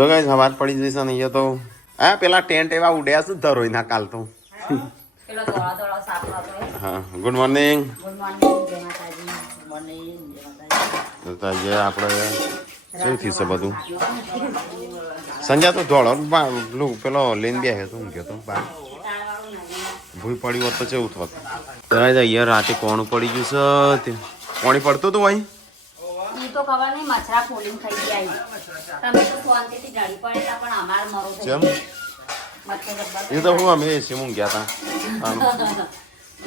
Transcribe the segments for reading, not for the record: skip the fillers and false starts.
તો ગાઈસ હવાર પડી જશે ને અહીંયા તો આ પેલા ટેન્ટ એવા ઉડ્યા છે ધરોઈ ના કાલ તો પેલો ધોળા ધોળા સાપ હતો એ. હા ગુડ મોર્નિંગ ગુડ મોર્નિંગ જય માતાજી. મોર્નિંગ જય માતાજી. તો આજે આપણે શું થયું છે બધું સંજય તો ધોળો પેલો લઈને બે તું કહેતો બા ભૂલ પડી હોત તો કેવું થોત અહીંયા રાતે કોણ પડી ગયું છે કોણી પડતું હતું ભાઈ ઈ તો ખબર નહીં મચ્છરા ફોલીને ખાઈ ગયા. તમે તો શાંતિથી ઢળી પડેલા પણ અમાર મરો થઈ કેમ ગયો. મચ્છર જબ્બર એ તો હું અમે એસી માં ગયા હતા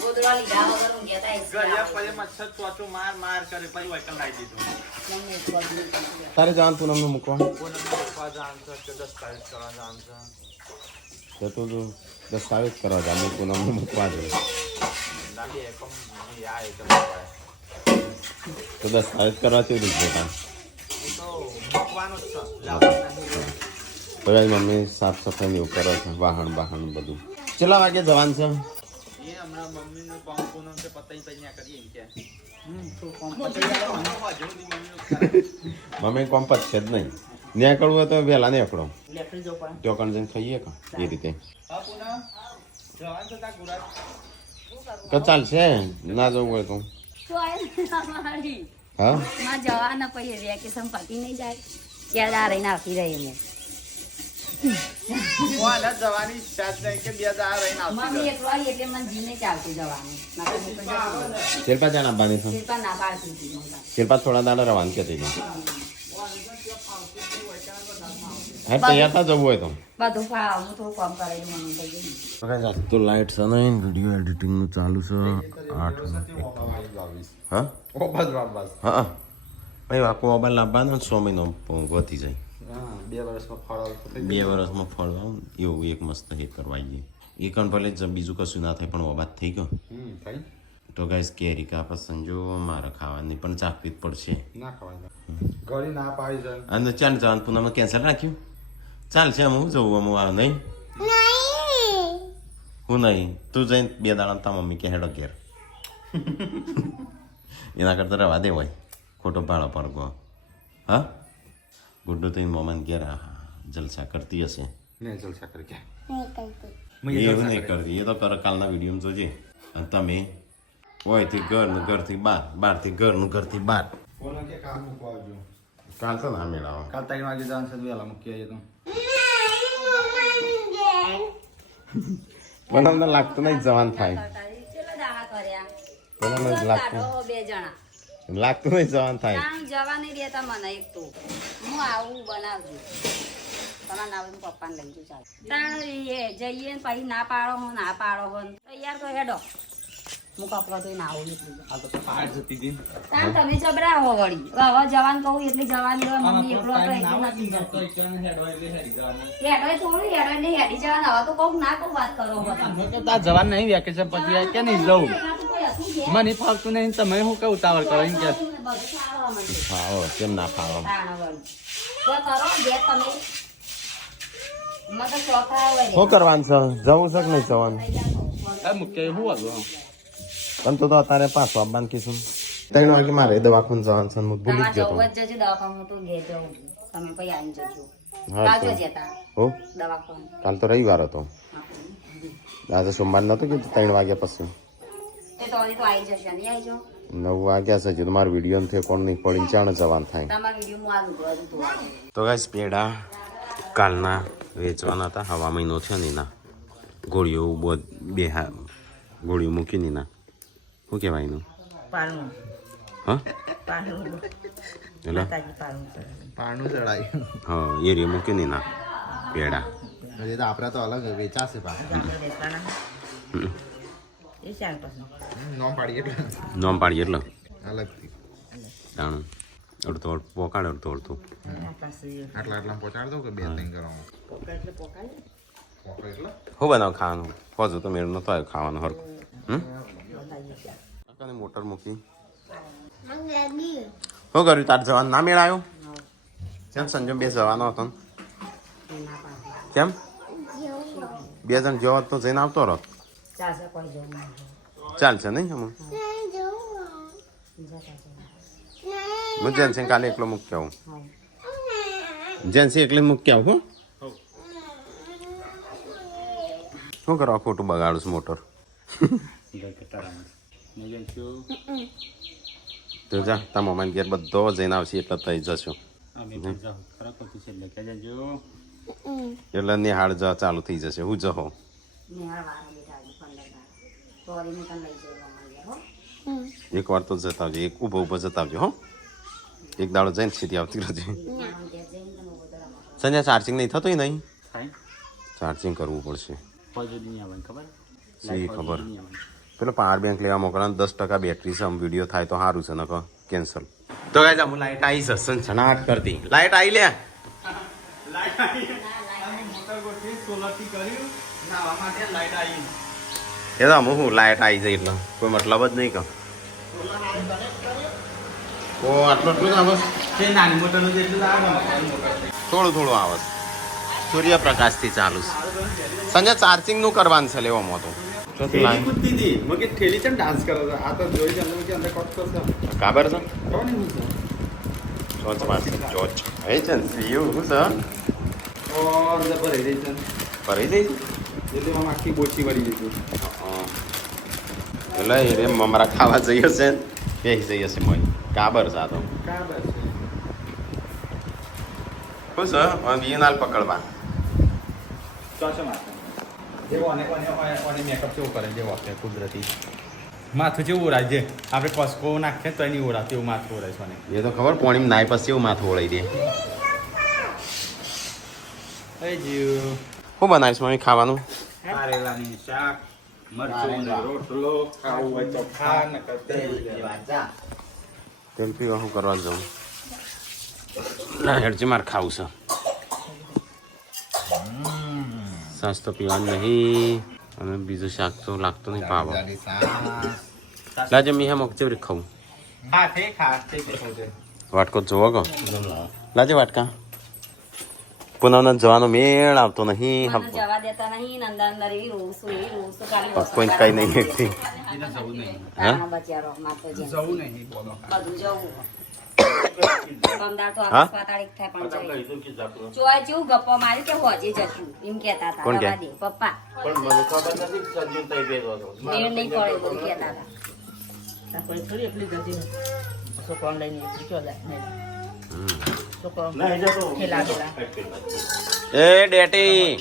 ગોદડા લીધા વગર ઊંઘ્યા તા એસી તારે જાણ તું અમને મૂકવા તું દસ્તાવેજ કરવા જા તું અમને મૂકવા જોઈએ તો દસ્તાવેજ કરવા કેવી રીતે બધા મમ્મી સાફ સફાઈ એવું કરે છે વાહન બધું કેટલા વાગે જવાનું છે મમ્મી કોમ પતશે જ નહીં નીકળવું હોય તો વહેલા નીકળો ચોકણ જઈને ખાઈએ કે એ રીતે તો ચાલશે ના જવું હોય તો હા જવાના પછી વેકેશન પતી નહીં જાય ક્યારે આ રહીને આવતી રહી અમે મમ્મી એકલો આવી એટલે મને જીને ચાલતું જવાનું શિલ્પા ચાણ આપવાની છે શિલ્પા ના પાડતી હતી મને. શિલ્પા થોડા દાડા રવાન કહેતી હતી હા તૈયાર થા જવું હોય તો બધું ફાવ હું થોડું કામ કરેલું મમ્મી થઈ ગયું. તો લાઈટ છે ને વિડીયો એડિટિંગનું ચાલુ છે 8 હા હા ભાઈ આખો મોબાઈલ લાવવાનો 100 મહિનો વધી જાય 2 વર્ષમાં ફળ એવું એક મસ્ત હે કરવાઈએ એ કણ ભલે બીજું કશું ના થાય પણ ઓબાદ થઈ ગયો તો ગાઈસ કેરી કાપા સંજો મારે ખાવાની પણ ચાખવી જ પડશે અને ચાલ જવાનું પૂનમ કેન્સલ રાખ્યું ચાલશે હું જવું હું આ નહીં હું નહીં તું જઈને 2 દાડા તા મમ્મી કે હેડો ઘેર એના કરતા રવા દે હોય ખોટો ભાડો પડગો હા ગુડ્ડો તો મોમાન ઘેર જલસા કરતી હશે એવું નહીં કરતી એ તો કરે કાલના વિડીયો જોજે અને તમે હોયથી ઘરનું ઘરથી બહારથી ઘરનું ઘરથી બહાર કાલ તો ના મેળાવો કાલ 3 વાગે જવાનું છે વેલા મૂકી આવીએ તો મને અમને લાગતું નહીં જવાનું થાય ચલો દાડા કર્યા. મને લાગતું દાડો 2 જણા. લાગતું નહીં જવાનું થાય ત્યાં જવા નહીં દેતા મને એક તો હું આવું બનાવજો તમારા નામ પપ્પાને લઈ જઉં ચાલ ત્યાં જઈએ ને પછી ના પાડો હો તૈયાર તો હેડો હું કપડો તો ના આવું એટલું આ તો પાડ જતી હતી ત્યાં તમે જબરા હો વળી હવે જવાન કહું એટલે જવાની હોય મમ્મી એકલો હતો એટલે નથી જતો હેડો થોડું હેડો એટલે હેડી જવાનું હવે તો કહું ના કહું વાત કરો તા જવાનું નહીં વેકેશન પછી કે નહીં જવું મને ફાવતું નહીં તમે શું કહું ઉતાવળ કરો એમ કે ફાવો કેમ ના ફાવો શું કરવાનું છે જવું છે કે નહીં જવાનું મૂકે શું હતું પણ તો અત્યારે પાછું આવવાનું કીધું 3 વાગે મારે દવાખાને જવાનું છે હું ભૂલી જ ગયો જવું જ જજો દવાખાનું તો ઘેર જવું તમે પછી આવી જજો હા કાલ તો જો જતા હો દવાખાનું કાલ તો રવિવાર હતો આજે સોમવાર નતો કીધું 3 વાગ્યા પછી તે તો હજી તો આવી જશે નહીં આવી જાઓ 9 વાગ્યા છે હજુ તો મારો વિડીયો નથી કોણ નહીં પડીને ચાણ જવાનું થાય તમારા વિડીયો હું આલું બધું તો ગાઈસ પેડા કાલના વેચવાના હતા હવા મહિનો છે ને એના ગોળીઓ ગોળીઓ મૂકીને એના શું કહેવાય એનું પારણું હા પારણું એટલે પારણું ચડાય હા એ રે મૂકીને એના પેડા હજી તો આપણા તો અલગ વેચાશે નોમ પાડીએ એટલે નોમ પાડીએ એટલે અલગથી જાણું અડધો પોકાડ અડધો આટલા પહોંચાડ દો કે 2-3 કરવામાં શું બનાવ ખાવાનું હોજુ તો મેળ નતો આવ્યો ખાવાનું હરખું મોટર મૂકી શું કર્યું તાર જવાનું ના મેળ આવ્યો કેમ સંજમ 2 જવાનો હતો કેમ 2 જણ જેવો તો જઈને આવતો રહો ચાલશે નહીં હું હું જેન કાલે એકલો મૂકી આવું જેન્સી એટલે મૂકી આવું શું કરવા ખોટું બગાડું છું મોટર તો જા તારા મમ્માને ઘેર બધો જઈને આવશે એટલે થઈ જશો એટલે નિહાળ જ ચાલુ થઈ જશે હું જહો એક વાર તો જતા આવજો એક ઊભો ઊભો જતા આવજો હો એક દાડો જઈને સીધી આવતી રહેજે સંજય ચાર્જિંગ નહીં થતું નહીં ચાર્જિંગ કરવું પડશે સી ખબર પેલો પાવર બેંક લેવા મોકલવાનું 10% બેટરી છે આમ વિડીયો થાય તો સારું છે નકો કેન્સલ તો ગાઈસ આમ લાઈટ આવી છે સનસનાટ કરતી લાઈટ આવી લે એ તો હું લાઈટ આવી જાય એટલે કોઈ મતલબ જ નહીં કહો ઓ આટલું જ આવે થોડું થોડું આવે સૂર્યપ્રકાશથી ચાલુ છે સંજય ચાર્જિંગ નું કરવાનું છે લેવામાં તો કાબર છે ચોચ પાસે ચોચ હે છે ને એવું શું છે ભરાઈ જાય છે આખી બોચી વળી જતી એટલે એ રે મમરા ખાવા જઈએ છે બેસી જઈએ છે મોય કાબર છે આ તો શું છે વિયનાલ પકડવા મેકઅપ કેવું કરે જેવો આપણે કુદરતી માથું જેવું ઓરાય છે આપણે કસકો નાખીએ તો એની ઓરાતી એવું માથું ઓરાય છે એ તો ખબર પાણી નાય પછી એવું માથું ઓળાઈ દે શું બનાવીશ મમ્મી ખાવાનું કારેલાની શાક મરચું રોટલો ખાવું હોય તો ખા ન તેલ પીવા શું કરવા જાઉં ના હેડજી મારે ખાવું છે સાસ તો પીવાનું નહીં અને બીજું શાક તો લાગતું નહીં પાવ લાજે મી હા મોક ચેવરી ખાવું વાટકો જોવો કો લાજે વાટકા પુનઃ જવાનો મેળ આવતો નહીં જવા દેતા નહીં નંદા અંદર એ રોસું ખાલી કોઈ કઈ નહીં એકથી બચારો માતો જે બધું જવું કમદાર તો હા? 5 તારીખ થાય પણ જોય જેવું ગપ્પા મારી કે હોજે જતું એમ કહેતા હતા કોણ કહે? રવા દે પપ્પા મેળ નહીં પડે એવું કહેતા એ ડેટી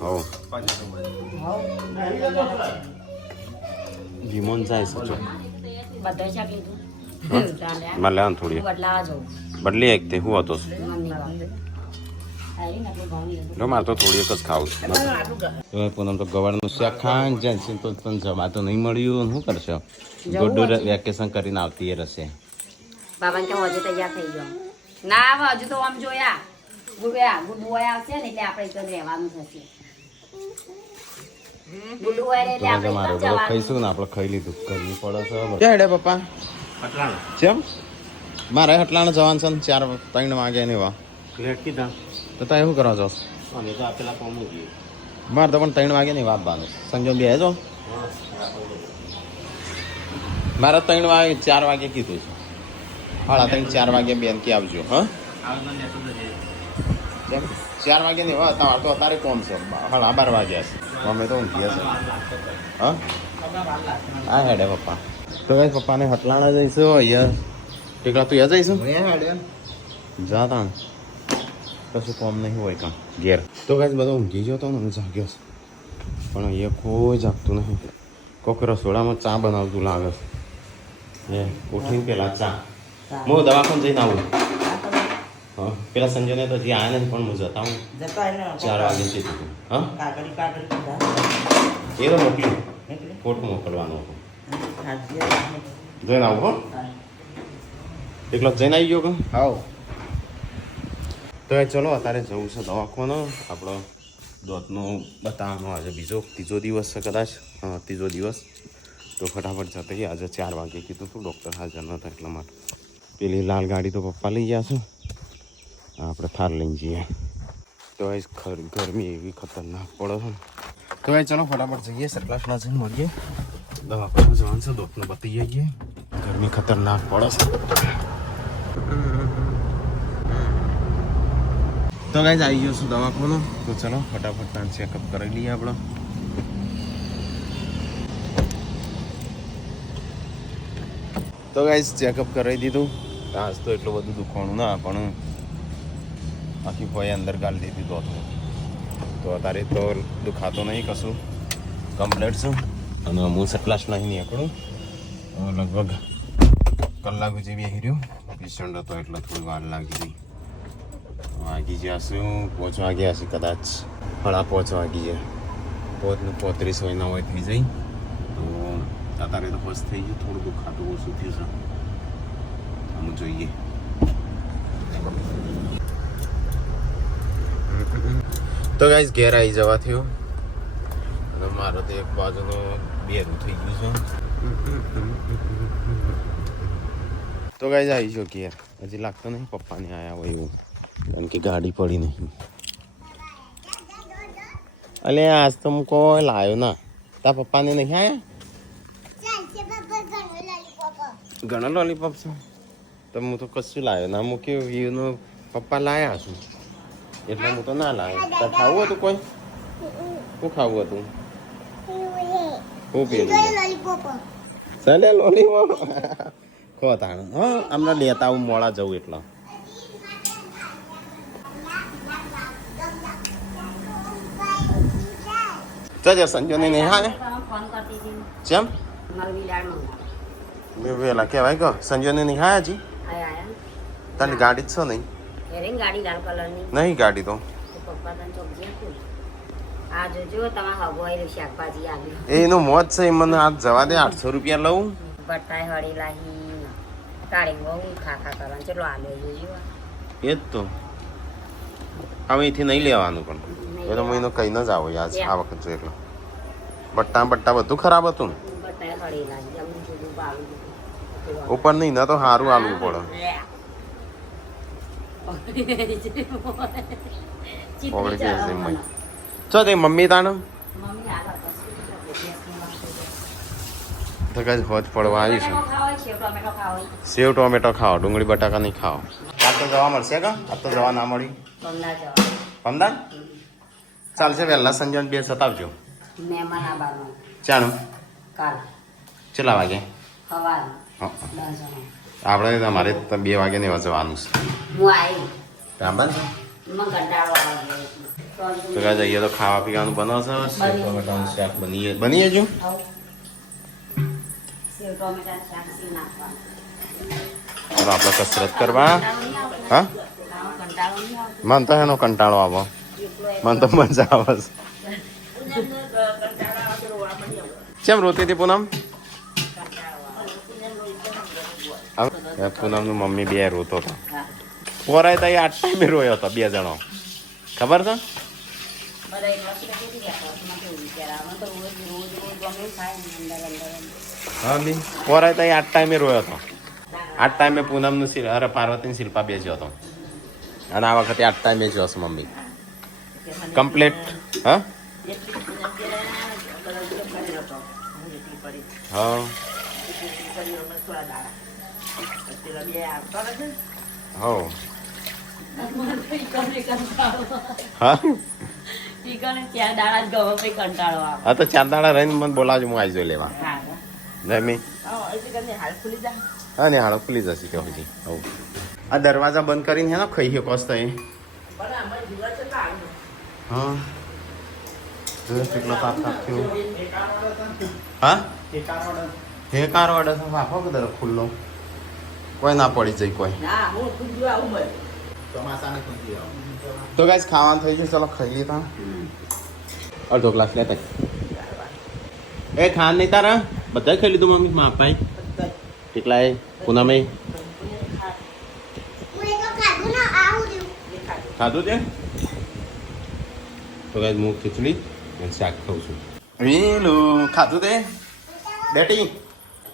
હો જીમોન જાય છે જો બધા શાક લીધું મારે લેવાનું થોડી બદલાવા જવું બદલી એક તે હું હતો મમ્મી જો મારે તો થોડી એક જ ખાવું છે પૂનમ તો ગવારનું શાક ખાન જાય તો તને જવા તો નહીં મળ્યું શું કરશો ગોડું વેકેશન કરીને આવતી એ રહેશે બાબાને કે હજુ તૈયાર થઈ ગયો ના હવે હજુ તો આમ જોયા ગુડુ આવશે ને એટલે આપણે એકદમ રહેવાનું થશે ગુડુ એટલે આપણે મારે એકદમ જવાનું. ખાઈશું ને આપણે ખાઈ લીધું કરવી પડે છે ક્યાં હેડે પપ્પા કેમ મારે હટલાને જવાનું છે ને 4-3 વાગે ને એવા તો તમે શું કરવા જાવ મારે તો પણ 3 વાગે નહીં વાત બાંધો સંજય બે જો મારે 3 વાગે 4 વાગે કીધું છે 3:30-4 વાગે બેન કે આવજો હા કેમ 4 વાગે નહીં હોય તમારે તો અત્યારે કોણ છે 12 વાગ્યા છે અમે તો ઊંઘીએ છે હા હા હેડે પપ્પા તો કઈ પપ્પાને હટલાણા જઈશું અહીંયા એકલા તું યા જઈશું જા તા કશું કોમ નહીં હોય કાં ઘેર તો કઈ બધો ઊંઘી ગયો તો ને હું જાગ્યો છે પણ અહીંયા કોઈ જાગતું નહીં કોક રસોડામાં ચા બનાવતું લાગે છે એ ઉઠીને પેલા ચા હું દવાખાને જઈને આવું હા પેલા સંજયને તો હજી આવ્યા નથી પણ હું જતા હું 4 વાગે જઈશું હા એ તો મોકલ્યું ખોટું મોકલવાનું હતું જઈને આવું હો એકલો જઈને આવી ગયો કે હાવ તો એ ચલો અત્યારે જવું છે દવાખાનો આપણો દોતનો બતાવવાનો આજે ત્રીજો દિવસ છે કદાચ હા ત્રીજો દિવસ તો ફટાફટ જતા રહીએ આજે 4 વાગે કીધું હતું ડૉક્ટર હાજર નહોતા એટલા માટે પેલી લાલ ગાડી તો પપ્પા લઈ ગયા છે આપણે થાર લઈને જઈએ તો એ ગરમી એવી ખતરનાક પડે છે તો એ ચલો ફટાફટ જઈએ સરપ્લસના જઈને મળીએ દવાખાના જવાનું છે દોતને બતાવી જઈએ ગરમી ખતરનાક પડે છે તો ગાઈઝ આવી ગયો છું દવાખાનું. તો ચલો ફટાફટ ત્યાં ચેકઅપ કરી લઈએ આપણે. તો ગાઈઝ ચેકઅપ કરાવી દીધું. આજ તો એટલું બધું દુખવાનું ના, પણ આખી ફોએ અંદર ગાળી દીધી તો અત્યારે તો દુખાતો નહીં કશું, કમ્પ્લેટ છું. અને હું સટલાશ નહીં નીકળું. લગભગ કલાક જેવી હીર્યું પેશન્ટ હતો એટલે થોડી વાર લાગી ગઈ. વાગી ગયા શું 5 વાગ્યા હશે કદાચ, 5:30 વાગી ગયા. 35 હોય ના હોય થઈ જાય. તો અત્યારે તો બસ થઈ ગયું, થોડું દુખાતું ઓછું થયું છે. આમ જોઈએ. તો ગાઈઝ ઘેર આવી જવા થયો અને મારો તો એક બાજુનો બેરું થઈ ગયું છે. તો ગાઈઝ આવી ગયો ઘેર. હજી લાગતો નહીં પપ્પાને આવ્યા હોય એવું, કારણ કે ગાડી પડી નહીં. અલે આજ તો હું કોઈ લાવ્યો ના. તાર પપ્પાને નહીં આવ્યા? ઘણા લોલીપોપ છે તો હું તો કશું લાવ્યો ના. મૂક્યું એનો પપ્પા લાવ્યા છું એટલે હું તો ના લાવ્યો. તાર ખાવું હતું કોઈ? શું ખાવું હતું? શું પેલું ચાલે લોલીપોપ ખો તાણ. હા હમણાં લેતા આવું, મોડા જવું એટલે. જજે સંજોને નહીં હા ફોન કરતી હતી જેમ મારી દાળ મંગાવી. મેં વહેલા કહેવાય કે સંજોને નહીં હા હજી આયા તને ગાડી જ છો નહીં? એરેન ગાડી લાલ કલરની નહીં ગાડી તો પપ્પા તને ચોકજી હતું. આ જોજો તમારા હગવાઈ શાકભાજી આવી એનું મોત છે. મને આજ જવા દે. 800 રૂપિયા લઉં. બટાઈ હળી લાહી કાળી બહુ ખા કરવાનું ચલો આલે જોજો. એ જ તો હવે અહીંથી નહીં લેવાનું, પણ એ તો મહિનો કઈ ન જ આવો યાર આ વખત જો એટલે. બટ્ટા બધું ખરાબ હતું. બટાઈ હળી લાહી અમને જોજો બાળું ઉપર નહીં ના તો સારું આલવું પડે. ઓગળી જશે મમ્મી. ચો તે મમ્મી તાણ તો કઈ હોજ પડવા આવી છે. સેવ ટોમેટો ખાઓ, ડુંગળી બટાકા નહીં ખાઓ. આ તો જવા મળશે કે આ તો જવા ના મળી? અમદાવાદ ચાલશે. વહેલા સંજય 2 સતાવજો. ચાનું કેટલા વાગે? આપણે તમારે 2 વાગે ને જવાનું છે. રામબાન તો કાંઈ જઈએ તો ખાવા પીવાનું બનાવશે. સેવ ટોમેટાનું શાક બની જજો. ચાલો આપણે કસરત કરવા. હા મને તો એનો કંટાળો આવો. મને તો મજા આવે છે. કેમ રોતી હતી પૂનમ? પૂનમનું મમ્મી 2 રોતો હતો. પોરાય તો 8 ટાઈમે રોયો હતો 2 જણો. ખબર છે? હા બી પોરાય તો 8 ટાઈમે રોયો હતો. 8 ટાઈમે પૂનમનું અરે પાર્વતીને શિલ્પા બેસ્યો હતો. અને આ વખતે 8 ટાઈમે જ હશે મમ્મી કમ્પ્લીટ. હા હા હો હા તો 4 દાડા રહીને મને બોલાવજો, હું આવી જાઉં લેવા. જમી હા ને હાડો ખુલી જશે કે હજી. હવ આ દરવાજા બંધ કરીને હે ને ખાઈ ગયો કોસ્ત એ. હા કેટલો તાપ થયો. હા હે કાર ઓર્ડર વાપો કે દર ખુલ્લો કોઈ ના પડી જાય કોઈ. તો ગાઈસ ખાવાનું થઈ ગયું. ચલો ખાઈ લઈએ. તા અડધો ગ્લાસ લેતા. એ ખાન નહીં તારા બધા ખાઈ લીધું મમ્મી? માં અપાઈ કેટલા એ પૂનમે ખાધું તે? તો ગાઈસ હું ખીચડી અને શાક ખાઉં છું. પેલું ખાધું તે બેટી?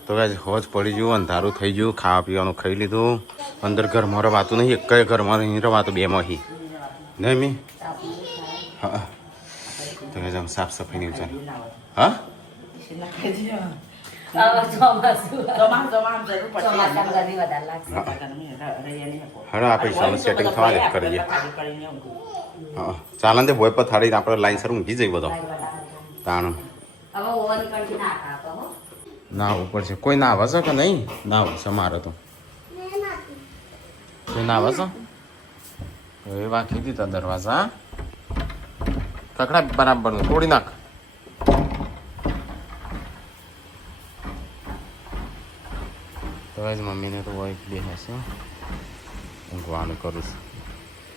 તો ગાઈસ હોજ પડી ગયું, અંધારું થઈ ગયું. ખાવા પીવાનું ખાઈ લીધું. અંદર ઘરમાં રવાતું નહીં, એક ઘરમાં નહીં રવાતું, 2 માંથી નહીં મી. હા તો ગાઈસ આમ સાફ સફાઈની વિચાર. હા હા આ પૈસાનું સેટિંગ થવા દે કરીએ. હા ચાલે તે ભોય પર થાળી આપણે લાઈન સર ઊંઘી જઈ બધો લાઈ બટાકા. તાણ હવે ઓવન કંઠી ના ખાતો હો. ના ઉપર છે કોઈ ના આવે છે કે નહીં ના આવે છે મારે તો કોઈ ના આવે છે એ વાંખી દીધા દરવાજા કકડા બરાબર તોડી નાખ તો જ મમ્મીને તો હોય બે હશે ઊંઘવાનું કરું છું